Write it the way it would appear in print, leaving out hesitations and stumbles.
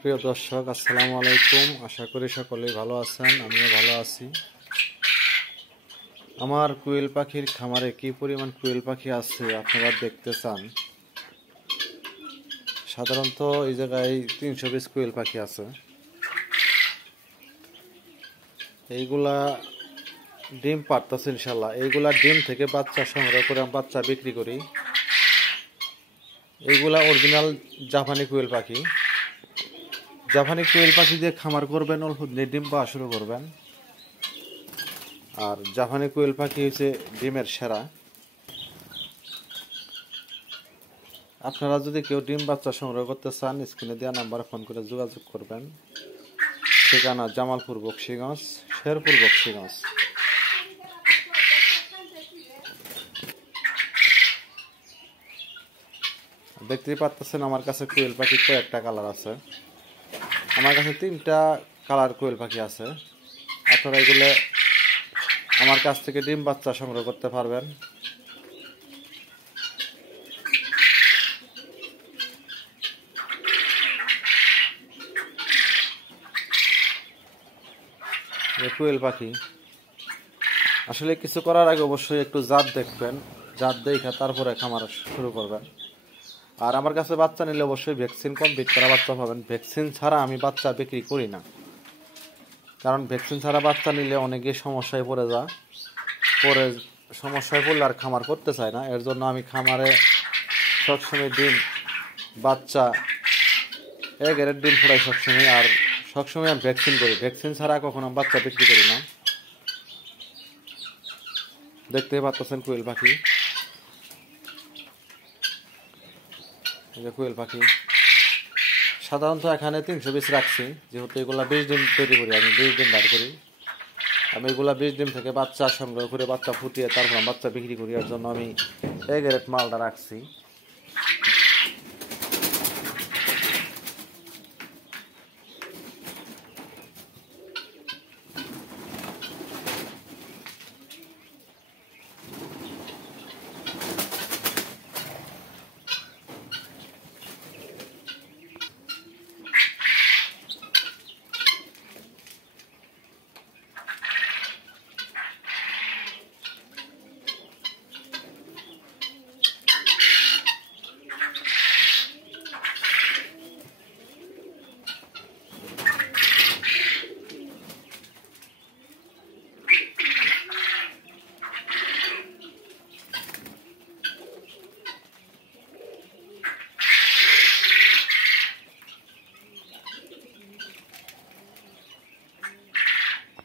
প্রিয় দর্শক, আসসালামু আলাইকুম। আশা করি সকলেই ভালো আছেন, আমিও ভালো আছি। আমার কোয়েল পাখির খামারে কি পরিমাণ কোয়েল পাখি আছে আপনারা দেখতে চান? সাধারণত এই জায়গায় 300 পিস কোয়েল পাখি আছে। এইগুলা ডিম পারতেছে ইনশাল্লাহ। এইগুলা ডিম থেকে বাচ্চা সংগ্রহ করে বাচ্চা বিক্রি করি। এইগুলা অরিজিনাল জাপানি কোয়েল পাখি। জাপানি কোয়েল পাখি দিয়ে খামার করবেন, অল্প দিনে ডিম পাওয়া শুরু করবেন। আর জাপানি কোয়েল পাখি হচ্ছে ডিমের সেরা। আপনারা যদি কেউ ডিম বাচ্চা সংগ্রহ করতে চান, স্ক্রিনে দেওয়া নাম্বারে ফোন করে যোগাযোগ করবেন। ঠিকানা জামালপুর বক্সিগঞ্জ, শেরপুর বক্সিগঞ্জ। দেখতেই পাচ্ছেন আমার কাছে কোয়েল পাখি কয়েকটা কালার আছে। আমার কাছে 3টা কালার কোয়েল পাখি আছে। আপনারা এগুলো আমার কাছ থেকে ডিম বাচ্চা সংগ্রহ করতে পারবেন। কোয়েল পাখি আসলে কিছু করার আগে অবশ্যই একটু জাত দেখবেন, জাত দেখে তারপরে খামার শুরু করবেন। আর আমার কাছে বাচ্চা নিলে অবশ্যই ভ্যাকসিন কমপ্লিট করা বাচ্চা পাবেন। ভ্যাকসিন ছাড়া আমি বাচ্চা বিক্রি করি না, কারণ ভ্যাকসিন ছাড়া বাচ্চা নিলে অনেকে সমস্যায় পড়লে আর খামার করতে চায় না। এর জন্য আমি খামারে সবসময় ডিম বাচ্চা এগের ডিম ফোড়াই সবসময়। আর সবসময় আমি ভ্যাকসিন করি, ভ্যাকসিন ছাড়া কখনো বাচ্চা বিক্রি করি না। দেখতে পাচ্ছেন কোয়েল পাখি, এই যে কোয়েল পাখি। সাধারণত এখানে 300 পিস রাখছি, যেহেতু এগুলা 20 ডিম তৈরি করি, আমি 20 ডিম বার করি। আমি এগুলা 20 ডিম থেকে বাচ্চা সংগ্রহ করে বাচ্চা ফুটিয়ে তারপর বাচ্চা বিক্রি করি। এর জন্য আমি এ গ্রেড মালটা রাখছি।